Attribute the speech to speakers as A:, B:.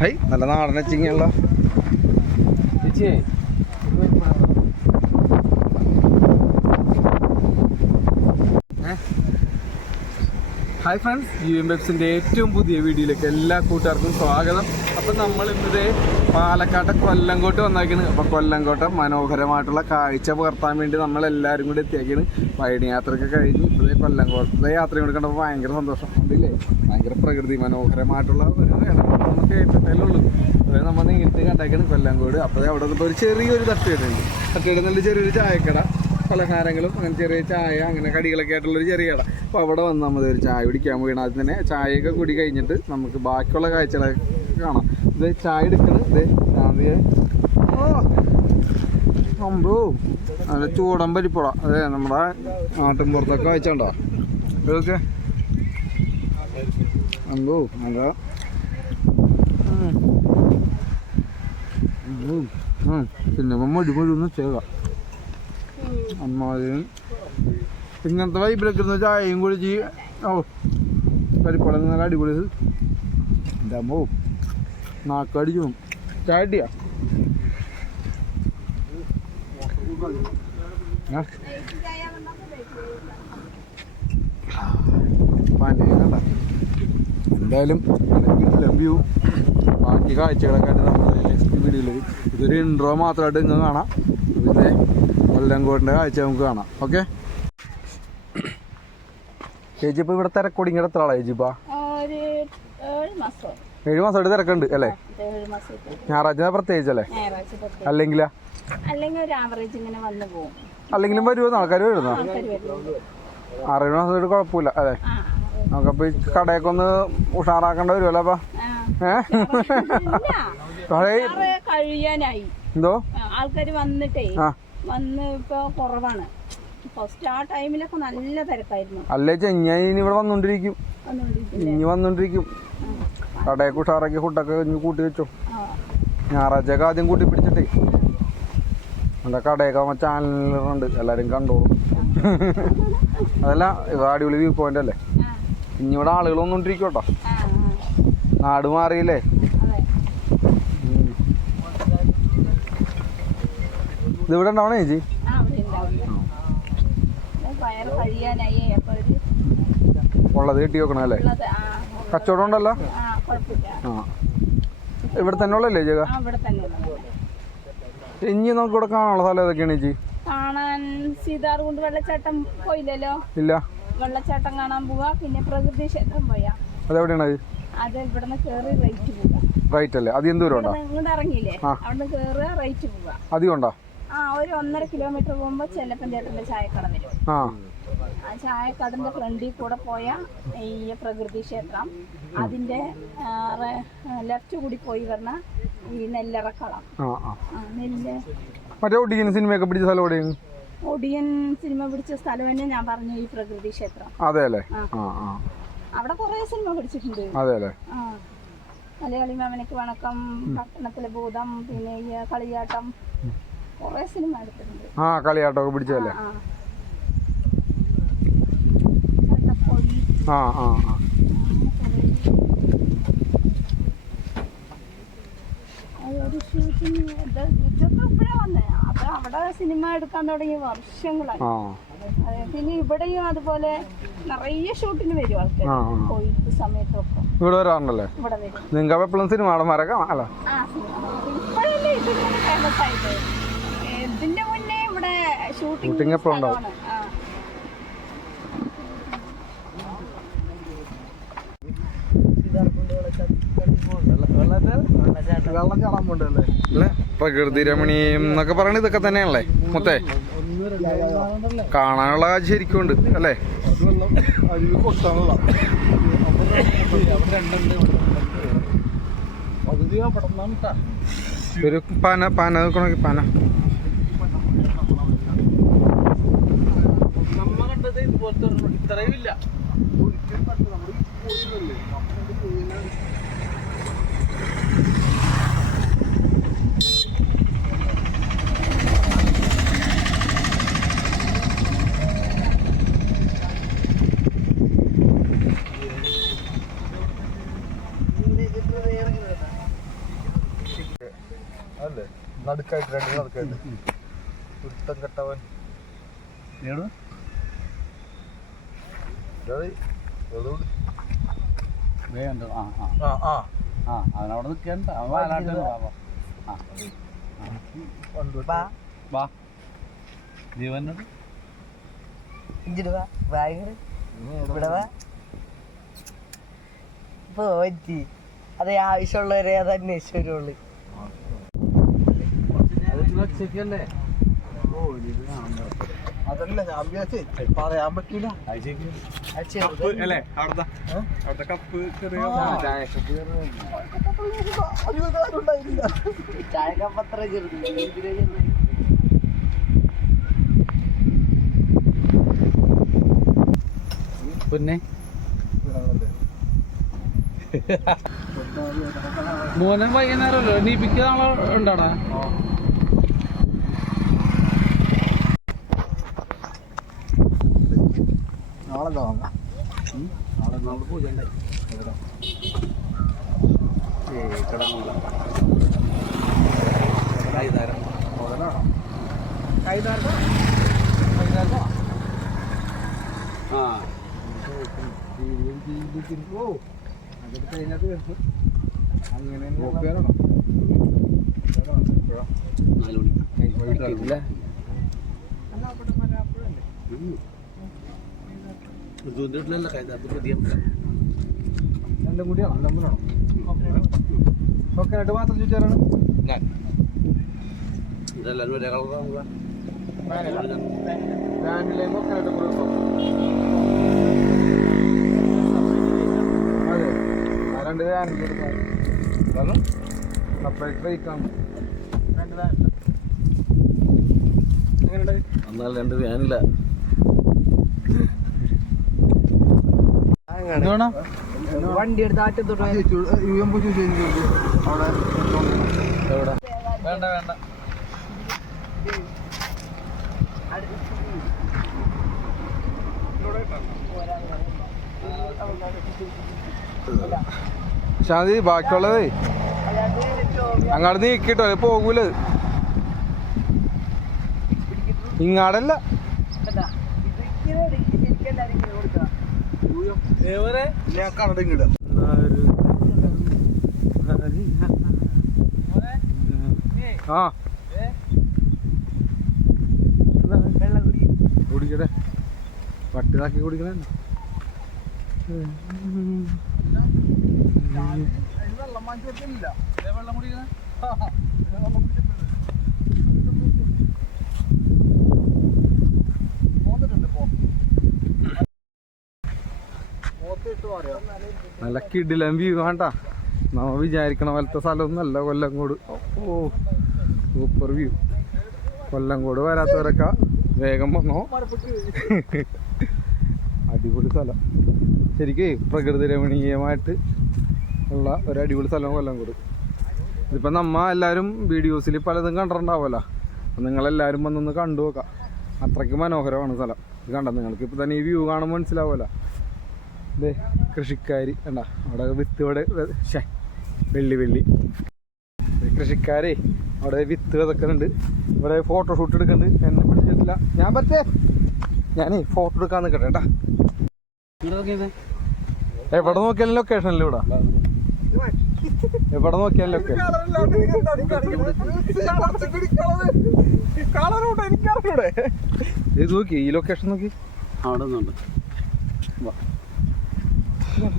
A: High നല്ല നാടൻ വെച്ചിങ്ങുള്ള ഹായ് ഫ്രണ്ട്സ് യു എം വെബ്സിന്റെ ഏറ്റവും പുതിയ വീഡിയോയിലേക്ക് എല്ലാ കൂട്ടുകാർക്കും സ്വാഗതം. അപ്പം നമ്മൾ ഇന്നത് പാലക്കാട്ടെ കൊല്ലങ്കോട്ട് വന്നേക്കാണ്. അപ്പോൾ കൊല്ലങ്കോട്ടെ മനോഹരമായിട്ടുള്ള കാഴ്ച പകർത്താൻ വേണ്ടി നമ്മൾ എല്ലാവരും കൂടി എത്തിയേക്കാണ്. വൈഡ് യാത്രയൊക്കെ കഴിഞ്ഞ് ഇപ്പോഴേ കൊല്ലങ്കോട്ടത്തെ യാത്രയും കൂടി കണ്ടപ്പോൾ ഭയങ്കര സന്തോഷം. ഉണ്ടല്ലേ ഭയങ്കര പ്രകൃതി മനോഹരമായിട്ടുള്ള ഒരു ഇടം നമ്മൾ കേട്ടിട്ടേ ഉള്ളൂ അതായത് നമ്മൾ നേരിട്ട് കണ്ടാക്കണം കൊല്ലങ്കോട്. അപ്പോൾ അവിടെ ഒരു ചെറിയൊരു തട്ടുകടയുണ്ട് തട്ടുകട നല്ല ചെറിയൊരു ചായക്കട. പലഹാരങ്ങളും അങ്ങനെ ചെറിയ ചായ അങ്ങനെ കടികളൊക്കെ ആയിട്ടുള്ളൊരു ചെറിയ കട. അപ്പോൾ അവിടെ വന്ന് നമ്മൾ ഒരു ചായ കുടിക്കാൻ പോയി ആദ്യം തന്നെ ചായയൊക്കെ കുടി കഴിഞ്ഞിട്ട് നമുക്ക് ബാക്കിയുള്ള കാഴ്ചകളൊക്കെ കാണാം. ഇത് ചായ എടുക്കണം. ഇത് അമ്പോ നല്ല ചൂടൻ പരിപ്പുട അതെ നമ്മുടെ നാട്ടിൻ പുറത്തൊക്കെ വായിച്ചോണ്ടോ ഇതൊക്കെ. അമ്പോ നല്ല പിന്നെ മടി മുഴുവൻ ചെയ്യാം അമ്മാതിരി ഇങ്ങനത്തെ വൈബിലൊക്കെ ഇരുന്ന് ചായയും കുടിച്ച് ഓ പരിപ്പടം നല്ല അടിപൊളി അമ്മോ നാക്കടിച്ചു പോകും. ചായ? പനയുണ്ട. എന്തായാലും വ്യൂ ബാക്കി കാഴ്ചകളൊക്കെ ആയിട്ട് നമ്മൾ നെക്സ്റ്റ് വീഡിയോയിൽ ഇതൊരു ഇൻട്രോ മാത്രമായിട്ട് നിങ്ങൾ കാണാം. പിന്നെ കൊല്ലംകോടിന്റെ കാഴ്ച നമുക്ക് കാണാം. ഓക്കെ ചേച്ചി ഇപ്പോൾ ഇവിടെ തിരക്കൊടിങ്ങിയുടെ എത്ര ആളാണ് ചേച്ചി ഇപ്പോൾ
B: ഒരു ഏഴ് മാസം.
A: ഏഴ് മാസമായിട്ട് തിരക്കുണ്ട് അല്ലേ? ഞായറാഴ്ച പ്രത്യേകിച്ചല്ലേ അല്ലെങ്കിലാ? അല്ലെങ്കിലും വരുമോ ആൾക്കാർ വരുന്നോ? ആറേഴ് മാസമായിട്ട് കുഴപ്പമില്ല അല്ലേ?
B: നമുക്കപ്പോ
A: നമുക്കപ്പോൾ ഈ കടയൊക്കെ ഒന്ന് ഉഷാറാക്കേണ്ട വരുമല്ലോ അപ്പോൾ
B: കഴിയാനായി.
A: എന്തോ?
B: ആൾക്കാർ വന്നിട്ടേ വന്ന് ഇപ്പൊ കുറവാണ്. ഫസ്റ്റ് ആ ടൈമിലൊക്കെ നല്ല തിരക്കായിരുന്നു.
A: അല്ലേ ചെങ്ങ ഇനി ഇവിടെ വന്നോണ്ടിരിക്കും. ഇനി വന്നോണ്ടിരിക്കും. കടയൊക്കെ ഉഷാറാക്കി ഫുഡൊക്കെ ഇനി കൂട്ടി വെച്ചോ. ഞായറാഴ്ചയൊക്കെ ആദ്യം കൂട്ടി പിടിച്ചിട്ടേ. എന്റെ കടയൊക്കെ ആകുമ്പോൾ ചാനലുണ്ട് എല്ലാവരും കണ്ടോളും. അതല്ല ഇത് അടിപൊളി വ്യൂ പോയിന്റ് അല്ലേ ഇനി ഇവിടെ ആളുകൾ വന്നോണ്ടിരിക്കും കേട്ടോ നാട് മാറിയില്ലേ. ഇതിവിടെ ഉണ്ടാവണേ ചേച്ചി? ഉള്ളത് കിട്ടി വെക്കണം അല്ലേ? കച്ചവടം ഉണ്ടല്ലോ?
B: ആ
A: ഇവിടെ തന്നെ ഉള്ളല്ലേ
B: ഉള്ളത്.
A: ഇനി നമുക്ക് ഇവിടെ കാണാനുള്ള സ്ഥലം ഏതൊക്കെയാണ് ചേച്ചി?
B: കാണാൻ സീതാർകുണ്ട് വെള്ളച്ചാട്ടം പോയില്ലല്ലോ?
A: ഇല്ല.
B: വെള്ളച്ചാട്ടം കാണാൻ പോവാ പിന്നെ പ്രകൃതി ക്ഷേത്രം പോയാ.
A: അതെവിടെയാണ് അത്
B: ഇവിടുന്ന് കേറി റൈറ്റ് പോവുക
A: റൈറ്റ് അല്ലേ? അധികം ദൂരം ഉണ്ടോ
B: ഇങ്ങോട്ട് ഇറങ്ങിയില്ലേ. അവിടുന്ന് കേറുക റൈറ്റ് പോവുക
A: അധികം ഉണ്ടോ?
B: ആ ഒരു ഒന്നര കിലോമീറ്റർ പോകുമ്പോ ചെല്ലപ്പൻ ചേട്ടന്റെ ചായക്കട വരും.
A: ആ.
B: ആ ചായക്കടന്റെ ഫ്രണ്ടിൽ കൂടെ പോയ ഈ പ്രകൃതി ക്ഷേത്രം. അതിന്റെ ലെഫ്റ്റ് കൂടി പോയി വന്ന ഈ നെല്ലറക്കളം. നെല്ല്.
A: മറ്റേ ഒടിയൻ സിനിമയൊക്കെ പിടിച്ച സ്ഥലം എവിടെയാണ്?
B: ഒടിയൻ സിനിമ പിടിച്ച സ്ഥലം തന്നെ ഞാൻ പറഞ്ഞു ഈ പ്രകൃതി ക്ഷേത്രം.
A: അതെ അല്ലേ?
B: അവിടെ കുറേ സിനിമ പഠിച്ചിട്ടുണ്ട്
A: അതെ അല്ലേ
B: മലയാളി മാമനക്ക് വണക്കം പട്ടണത്തിലെ ഭൂതം പിന്നെ കളിയാട്ടം കുറേ സിനിമ എടുത്തിട്ടുണ്ട്.
A: ആ കളിയാട്ടമൊക്കെ പിടിച്ചല്ലേ
B: ആ
A: ആ. ആ
B: ഇതൊക്കെ ഇപ്പോഴാ വന്നേ. അത് അവിടെ സിനിമ എടുക്കാൻ തുടങ്ങിയ വർഷങ്ങളായി. പിന്നെ ഇവിടെയും അതുപോലെ നിറയെ ഷൂട്ടിന് വരും ആൾക്കാർ കൊയ്ത്ത് സമയത്തൊക്കെ.
A: ഇവിടെ വരാറുണ്ടല്ലേ?
B: ഇവിടെ വരും.
A: നിങ്ങൾക്ക് എപ്പോഴും സിനിമ നടന്മാരെ കാണാം അല്ല.
B: ഇപ്പോഴല്ലേ ഇതിങ്ങനെ ഫേമസ് ഇതിന്റെ മുന്നേ ഇവിടെ ഷൂട്ടിംഗ്
A: എപ്പോഴും ഉണ്ടാവും. പ്രകൃതി രമണീയം എന്നൊക്കെ പറയണത് ഇതൊക്കെ തന്നെയാണല്ലേ? മൊത്തേ. കാണാനുള്ള കാഴ്ച ശരിക്കും ഉണ്ട് അല്ലേ ഒരു പന പന നോക്കണമെങ്കിൽ പന.
C: ഇത്രയും ഇല്ല നടുക്കായിട്ട് രണ്ട് നടുക്കായിട്ട് വൃത്തം കെട്ടവൻ.
D: ഏടോ
C: ഇതായി. അതുകൊണ്ട്
D: വേണ്ട ആ ആ.
C: ആ ആ.
D: ആ അവനവിടെ നിൽക്കണ്ട. അവൻ വാലാട്ട് ആ.
C: വണ്ടി
E: വാ.
D: വാ. ജീവനോട്?
E: ഇഞ്ചിട്ട് വാ. വായകട് ഇവിടെ വാ. പോറ്റി. അത് ആവശ്യമുള്ളവരെ അത് അന്വേഷിച്ചു വരുള്ളൂ
D: ഉച്ചക്കല്ലേ
C: അതല്ല ഞാൻ വിചാരിച്ചേ പറയാൻ പറ്റൂല
A: അല്ലേ? അവിടുത്തെ അവിടുത്തെ കപ്പ് ചെറിയ
E: ചായക്കപ്പത്ര ചെറുത്.
D: പിന്നെ. മോനെ വൈകുന്നേരമല്ലോ നീപ്പിക്കുന്ന ആളെ ഉണ്ടാടാ?
C: നാളെ വാങ്ങാം
D: നാളെ നാളെ പൂജ ഉണ്ടായി ഏ കിടന്നില്ല കൈതാരം. ആ.
A: അങ്ങനെ
D: നാല് മണി ഇതുകൊണ്ടിട്ടില്ല കൈതാരത്തിൽ പുതിയ
A: രണ്ടും കൂടിയാണോ തമ്മിലാണോ കൊക്കനട്ട് മാത്രം
D: ഞാൻ. ഇതെല്ലാവരും ഒരേ
A: കൂടെ അതെ. രണ്ട് ഫാമിലി എടുക്കാം. സെപ്പറേറ്റ് ബൈക്കാണ് എങ്ങനെയുണ്ട്?
D: എന്നാൽ രണ്ട് ഫാനില്ല
E: അങ്ങനെ
D: വേണം
E: വണ്ടി എടുത്ത് ആറ്റത്തോട്ട്
D: വേണ്ട വേണ്ട.
A: ശാന്തി ബാക്കിയുള്ളതേ. അങ്ങാട് നീക്കിട്ടോ പോകൂല. ഇങ്ങാടല്ല
E: കേട്ടാ. ഇത് ഇങ്ങനെ എടുക്ക്. ശരിക്കും എല്ലാവരും ഇങ്ങനെ കൊടുക്കണം.
C: ഞാൻ
A: ആ
E: കുടി.
A: കുടിക്കട്ടെ. പട്ടിതാക്കി കുടിക്കണേ
C: വെള്ളം വാങ്ങിച്ചിട്ടില്ല
D: വെള്ളം കുടിക്കുന്നത്
A: നല്ല കിടിലം വ്യൂ വേണ്ട നമ്മ വിചാരിക്കണ പോലത്തെ സ്ഥലമൊന്നുമല്ല കൊല്ലംകോട്. ഓ സൂപ്പർ വ്യൂ കൊല്ലംകോട് വരാത്തവരൊക്കെ വേഗം വന്നോ. അടിപൊളി സ്ഥലം. ശരിക്കേ പ്രകൃതി രമണീയമായിട്ട് ഉള്ള ഒരു അടിപൊളി സ്ഥലം കൊല്ലംകോട്. ഇതിപ്പോൾ നമ്മ എല്ലാരും വീഡിയോസിൽ പലതും കണ്ടിട്ടുണ്ടാവുമല്ലോ. അപ്പം നിങ്ങളെല്ലാവരും വന്നൊന്ന് കണ്ടു നോക്കാം അത്രയ്ക്ക് മനോഹരമാണ് സ്ഥലം. ഇത് കണ്ട നിങ്ങൾക്ക് ഇപ്പൊ തന്നെ ഈ വ്യൂ കാണുമ്പോൾ മനസ്സിലാവുമല്ലോ. ദേ കൃഷിക്കാർ കണ്ട അവിടെ വിത്ത് ഇവിടെ വെള്ളി വെള്ളി. കൃഷിക്കാരെ കൃഷിക്കാരേ അവിടെ വിത്ത് വിതക്കുന്നുണ്ട്. ഇവിടെ ഫോട്ടോഷൂട്ട് എടുക്കുന്നുണ്ട്. എന്നെ പിടിച്ചിട്ടില്ല. ഞാൻ പറ്റേ ഞാനേ ഫോട്ടോ എടുക്കാൻ നിൽക്കട്ടെ കേട്ടാ. എവിടെ നോക്കിയാലും ലൊക്കേഷൻ അല്ലേ ഇവിടെ? എവിടെ നോക്കിയാലും ലൊക്കേഷൻ ഇത് നോക്കി ഈ ലൊക്കേഷൻ നോക്കി.
D: അവിടെ നിന്നുണ്ട്. требует.